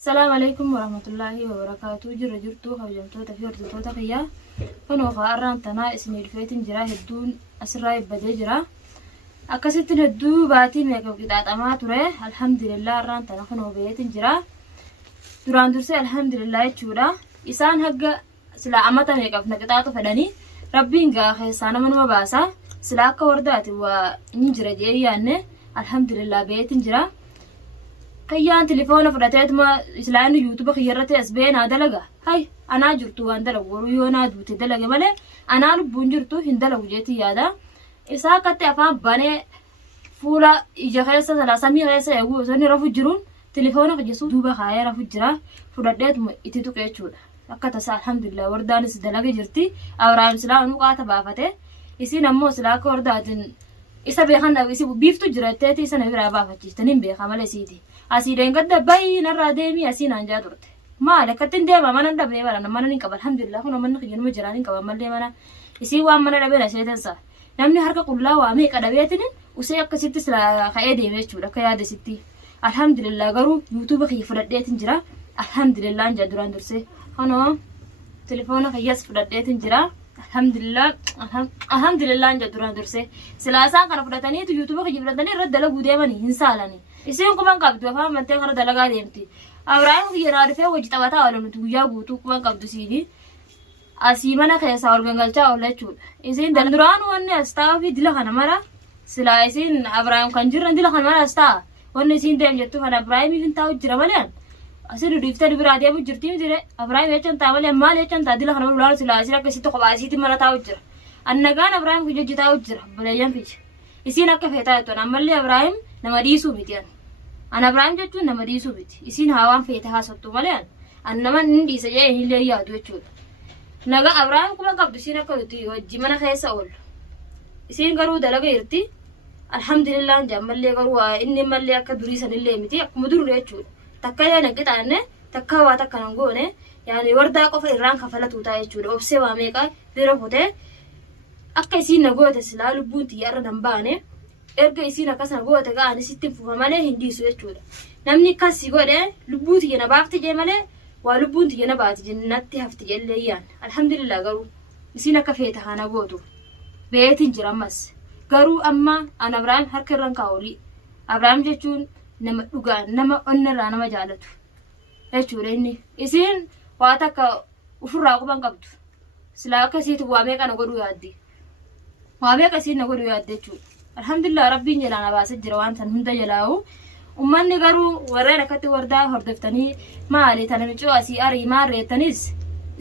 السلام عليكم ورحمة الله وبركاته. جرتو هوجمتو تفيرتو تقيا كنو خارن تنا اسمي الفيتن جرا هدون اسراي بدي جرا اكست هدو باتي ميكو قطعه ما تره الحمد لله ران تنا كنو بيتن جرا duraan dursee alhamdulillah jechuudha isaan hagga sila amata meeqaf naqxaatu fedhani rabbiin gaa keessaa nama baasa sila akka wardaati waa inni jira jeeyaanne alhamdulillah beetin jira kayyaan telefoona fudhateetuma islaan youtube khiyyarate asbeena dalaga hay anaa jirtu waan dalagu waruu yoo naa duute dalage malee anaa lubbuun jirtu hin dalagu jeeti yaada isaa akkatti afaan banee fuula ija keessa salaasamii keessa eeguu osoo inni rafu jiruun telefoona qajesu duuba kaayee rafu jira fudhadheetuma itti tuqee jechuudha akka tasaa alhamdulillah wardaanis dalaga jirti awraam silaa anu qaata baafate isiin ammoo silaa akka wardaatin isa beekan dhabu isi biiftu jiratteeti isa na biraa baafachiistaniin beeka malee isiiti asiideen gadda baay'ee narraa deemii asiin hanjaa turte maal akkattiin deema mana dhabnee bara mana ni qaba alhamdulillah kun manni xiyyanuma jiraan hin qaba mallee mana isii waan mana dhabee seetansa namni harka qullaa waa meeqa dhabeetin usee akkasitti silaa ka'ee deemee jechuudha akka yaada sitti alhamdulillah garuu youtube kiyya fudhadheetin jira alhamdulillah anja duraan dursee kanoo telefoona kiyyas fudhadheetin jira alhamdulillah anja duraan dursee silaa isaan kana fudhataniitu youtube kiyya fudhatanii irratti dalaguu deemanii hin saalanii isiin kuman qabdu afaan mantee kana dalagaa deemti abrahaam kiyya naa dhufee hojii taphataa oola nuti guyyaa guutuu kuman qabdu siini asii mana keessaa ol gangalchaa oola jechuudha isiin duraan wanni as taa'aa fi dila kana mara silaa isiin abrahaam kan jirran dila kana mara as ta'a wanni isiin deem jettu kan abrahaamiif hin taa'u jira malee asiin dhiiftee biraa deemu jirti miti abrahaam jechaan ta'a malee maal jechaan ta'a dila kana ulaalu silaa isiin akkasitti kophaa isiitti mana taa'u jira annagaan abrahaam kiyya hojii taa'u jira baleeyyan kiyya isiin akka feetaa jettuun ammallee abrahaam nama dhiisuu miti an abrahaam jechuun nama dhiisuu miti isiin haawaan feete haasattu malee an nama hin dhiisa jee hin yaadu jechuudha naga abrahaam kuma qabdu isiin akka nuti hojii mana keessa oolu isiin garuu dalaga jirti alhamdulillah jammallee garuu inni mallee akka durii sanillee miti akkuma duruu jechuudha takka yaa naqxaanne takka waa takka nan goone yaani wardaa qofa irraan kafalatu ta'a jechuudha obsee waa meeqa bira fotee akka isiin na goote silaa lubbuun xiyyaarra nan baane erga isiin akkas na goote ga'ani sitti fufa malee hin dhiisu jechuudha namni akkasi godhe lubbuu xiyya na baafte jee malee waa lubbuun xiyya na baati jennatti hafti jellee yaan alhamdulillah garuu isiin akka feeta kana gootu beetin jira ammas garuu amma an abrahaam harka irraan kaa'oli abrahaam jechuun nama dhugaa nama onnirraa nama jaalatu jechuudha inni isiin waa takka ufirraa quban qabdu silaa akkasiitu waa meeqa na godhuu yaaddi waa meeqa isiin na godhuu yaadde jechuudha alhamdulillah rabbiin jalaa na baasee jira waan san hunda jalaa'u ummanni garuu warreen akkatti wardaa hordoftanii maali tana micoo asii arii maal reettanis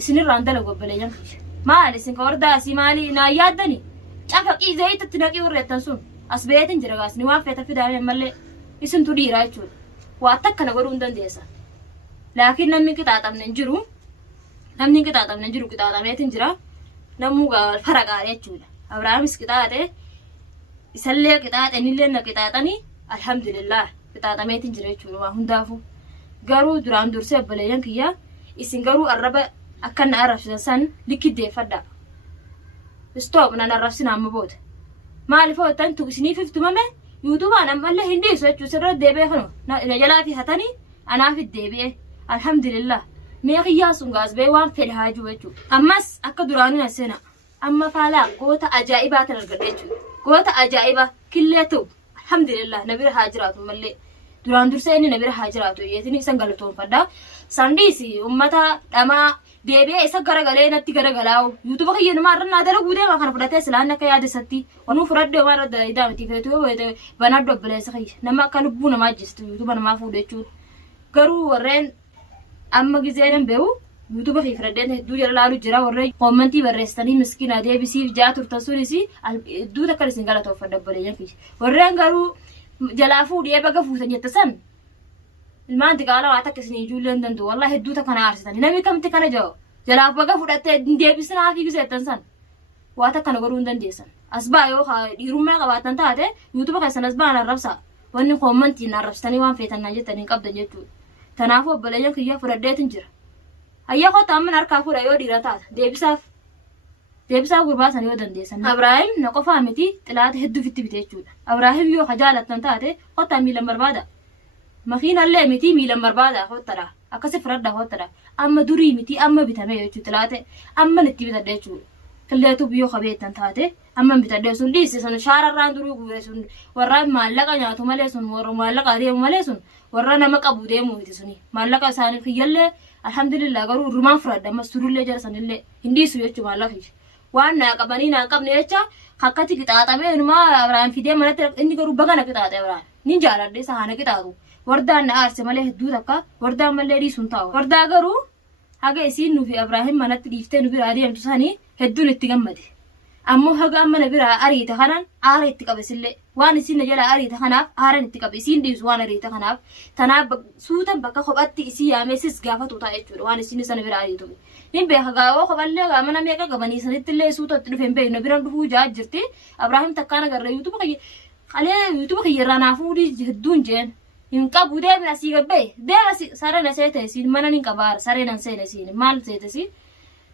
isinirraan dalagu obboleeyyan maali isin ka wardaa asii maali naa yaaddani cafaqii zayitatti naqii warreettan sun as beetin jira gaasni waan feeta fidaame mallee isintu dhiiraa jechuudha waa takka na godhuu hin dandeessa laakiin namni qixaaxamne hin jiru qixaaxameetin jira namuu faraqaadhe jechuudha abrahaamis qixaaxe isallee qixaaxanillee na qixaaxanii alhamdulillah qixaaxameetin jira jechuudha waa hundaafu garuu duraan dursee obboleeyyan kiyya isin garuu arraba akka na arrabsitan san likkiddeeffadha stop nan arrabsina amma booda maaliif hootan tu isinii fiftumame yuutubaan ammallee hin dhiisu jechuudha sirra deebi'ee kanu na jalaa fi hatanii anaaf deebi'ee alhamdulillah mee kiyyaa sun gaasbee waan fedhe haajuu jechuudha ammas akka duraanii na seena amma faalaa goota ajaa'ibaa tan argadhe jechuudha goota ajaa'iba killee ta'u alhamdulillah na bira haa jiraatu mallee duraan dursee inni na bira haa jiraatu yeetiin isan galatoonfadha sandiisi ummata dhamaa deebi'ee isa garagalee natti garagalaa'u yuutuba kiyya namaa irra naa dalaguu deema kana fudhatee silaan akka yaadessatti wanuu fudhadhee waan irra daamiti feetu yoo weete banaddu obboleessa kiyya nama akka lubbuu namaa jistu yuutuba namaa fuudhe jechuudha garuu warreen amma gizeen hin beeku yuutuba kiyya fudhadheen hedduu jala laalu jira warreen koomentii barreessanii miskiina deebisiif jaa turtan sunis hedduu takka isin galatoonfadha obboleeyyan kiyya warreen garuu jalaa fuudhee baga fuutan jette san ilmaan xiqqaa waa takka isin ijuullee hin danda'u wallahi hedduu takka na aarsitanii namni kamti kana jawo jalaaf baga fudhattee deebisinaa fi giseettan san waa takka na godhuu hin dandeessan asbaa yoo dhiirummaa qabaatan taate yuutuba keessan asbaa na arrabsa wanni koomentiin arrabsitanii waan feetan na jettanii qabdan jechuudha tanaafuu obboleeyyan kiyya fudhadheetin jira hayya kota amma harkaa fuudha yoo dhiira taata deebisaa gurbaasan yoo dandeessan abrahaam na qofaa miti xilaata hedduu fitti bite jechuudha abrahaam yoo jaalattan taate kota miilan barbaada makiina illee miti miilan barbaada hottara akkasi fudhadha hottara amma durii miti amma bitame jechuudha laate amma itti bitadhe jechuudha killeetu biyyoo qabeettan taate amma bitadhe sun dhiisi sun shaararraan durii gubee sun warra maallaqa nyaatu malee sun warra maallaqa deemu malee sun warra nama qabu deemu miti suni maallaqa isaanii kiyyallee alhamdulillah garuu rumaan fudhadha amma surullee jala sanillee hin dhiisu jechuudha maallaqa waan naa qabanii naa qabne jecha akkati qixaaxamee inumaa Abrahaam fidee manatti inni garuu bagana qixaaxe Abrahaam nin jaaladhe isa haana qixaatu wardaan na aarse malee hedduu takka wardaan malee dhiisuun taa'u wardaa garuu haga isiin nufi Abrahaam manatti dhiiftee nu biraa deemtu sanii hedduun itti gammade ammoo haga amma na biraa ariite kanaan aara itti qabesillee waan isiin na jala ariite kanaaf aaran itti qabe isiin dhiisu waan ariite kanaaf tanaaf suutan bakka kophatti isii yaameessis gaafatu ta'a jechuudha waan isiin sana biraa ariitu nin beeka gaawoo kophallee gaamana meeqa qabanii sanittillee suutatti dhufe hin beekne biraan dhufuu jaa jirti Abrahaam takkaan agarra yuutuba kiyyarraa naafuu hedduun jeen hin qabu deemna asii gabbee deema sareen asee ta'e siin mana nin qabaara sareen an seene siin maal seete siin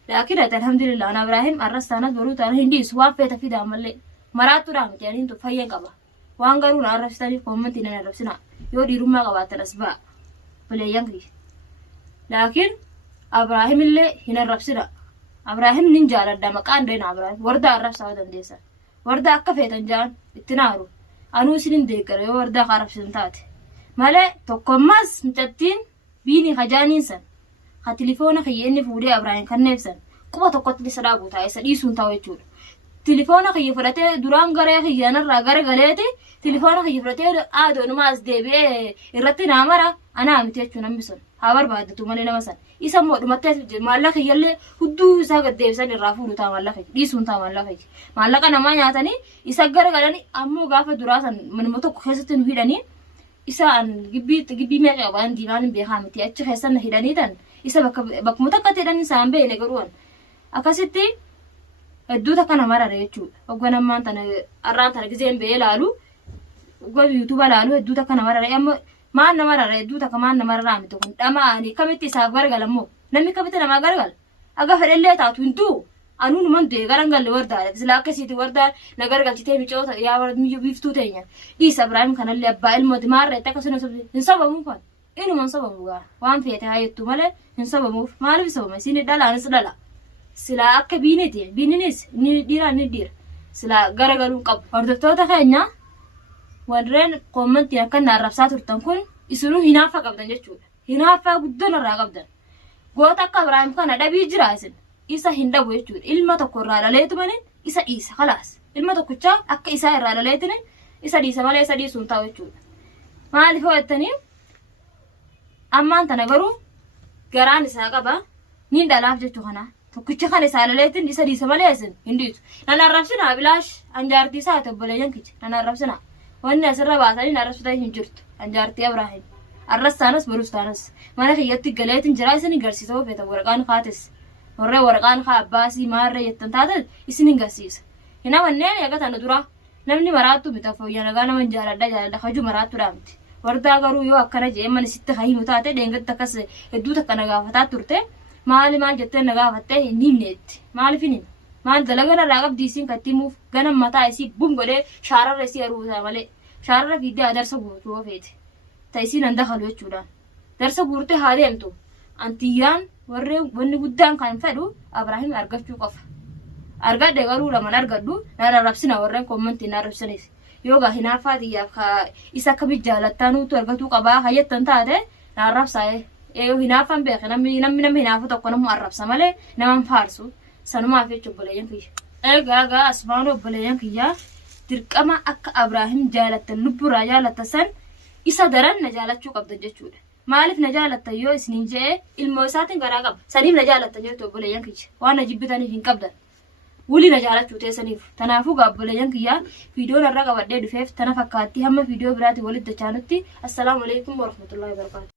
laakiin ati alhamdulillah an Abrahaam arras taanas baruu taana hin dhiisu waan feeta fidaa mallee maraattuudhaan miti aniin fayyeen qaba waan garuu na arrabsitaniif koommantii nan arrabsina yoo dhiirummaa qabaattan as ba'a bileeyyan kiyya laakiin Abrahaam illee hin arrabsina Abrahaam nin jaaladha maqaan deena Abrahaam warda arrabsaa dandeessa warda akka feetan jaan itti naaru anuu isin hin deeggara yoo warda akka arrabsitan taate malee tokkommas micattiin biini hajaaniin san ha tilifoona kiyya inni fuudhee Abrahaam kanneefsan quba tokkotti isa dhaabuu taa'e isa dhiisuun ta'u jechuudha tilifoona kiyya fudhatee duraan garee kiyyanarraa gara galeeti tilifoona kiyya fudhatee aadoonumaa as deebi'ee irratti naa mara anaa miti jechuun namni sun haa barbaadatu malee nama san isa immoo dhumattee maallaqa kiyyallee hudduu isaa gad deebisan irraa fuudhu ta'a maallaqa dhiisuun ta'a maallaqa namaa nyaatanii isa gara galanii ammoo gaafa duraa san manuma tokko keessatti nu hidhanii isaan gibbii meeqa qabaan diimaan hin beekaa miti achi keessan na hidhanii tan isa bakkuma takkatti hidhan isaan beekne garuun akkasitti hedduu takka nama rare jechuudha hogganammaan tana arraan tana gizeen ba'ee laalu hoggan yuutuuba laalu hedduu takka nama rare amma maan nama rare hedduu takka maan nama raraa miti kun dhamaanii kamitti isaaf garagalammoo namni kamitti namaa garagala aga fedhallee taatu hintuu anuu numan du'e garan galle wardaadha sila akkasiiti wardaan na garagalchitee micoota yaa biiftuu teenya dhiisa Abrahaam kanallee abbaa ilmooti maarreetti akkasumas hin sabamuuf fan inuman sabamu gaa waan feete haa jettu malee hin sabamuuf maaliif sabama isin dhalaanis dhala sila akka biiniti biininis ni dhiira ni dhiira sila garagaluu qabu hordoftoota keenya warreen koommantiin akka na arrabsaa turtan kun isinuu hinaaffaa qabdan jechuudha hinaaffaa guddoon irraa qabdan goota akka Abrahaam kana dhabii jira isin isa hin dhabu jechuudha ilma tokko irraa dhaleetu manin isa dhiisa khalaas ilma tokkichaa akka isaa irraa dhaleetinin isa dhiisa malee isa dhiisuun ta'u jechuudha maaliif hojjettanii ammaan tana garuu garaan isaa qaba niin dhalaaf jechuu kana tokkicha kana isaa dhaleetin isa dhiisa malee isin hin dhiisu nan arrabsina bilaash anjaartii isaa obboleeyyan kicha nan arrabsina wanni asirra baatanii nan arrabsitan hin jirtu anjaartii Abrahaam arrastaanas baruustaanas mana kiyyatti galeetin jira isin garsiisoo feeta waraqaan kaates warree waraqaan haa abbaasii maarree jettan taatan isin hin garsiisa hina wanneen eega tana dura namni maraattu mita fooyyaa nagaa nama jaaladha haju maraattuudha miti wardaa garuu yoo akkana jee mana sitti hahimu taate deengatti akkas hedduu takka nagaafataa turte maali maal jettee nagaafattee hin himneetti maaliif hin hima maal dalagan irraa qabdi isiin kattimuuf ganam mataa isii bum godhee shaararra isii aruusaa malee shaararra fiiddee darsa guutuu yoo feete ta isiin handa halu jechuudhaan darsa guurtee haa deemtu antiyyaan warreen wanni guddaan kan fedhu Abrahaam argachuu qofa argadde garuu laman argaddu na arrabsina warreen koommantiin na arrabsaniif yoga hinaafaatiyaaf isa akka bijaallattaanuutu argatuu qabaa hayyattan taate na arrabsaa'e yoo hinaafan beeke namni hinaafu tokko namu arrabsa malee naman faarsu sanumaaf jecha obboleeyyan kiyya egaa asmaanu obboleeyyan kiyyaa dirqama akka Abrahaam jaalattan lubburraa jaalatta san isa daran na jaalachuu qabdan jechuudha maaliif na jaalatta yoo isiniin jee ilmoo isaatiin garaa qaba saniif na jaalatta jettu obboleeyyan kiyya waan na jibbitaniif hin qabdan wuli na jaalachuu teessaniif tanaafuu obboleeyyan kiyyaa viidiyoon irra qabadhee dhufeef tana fakkaatti hamma viidiyoo biraati walitti dachaanutti assalaamu alaykum warahmatullahi wabarakatuh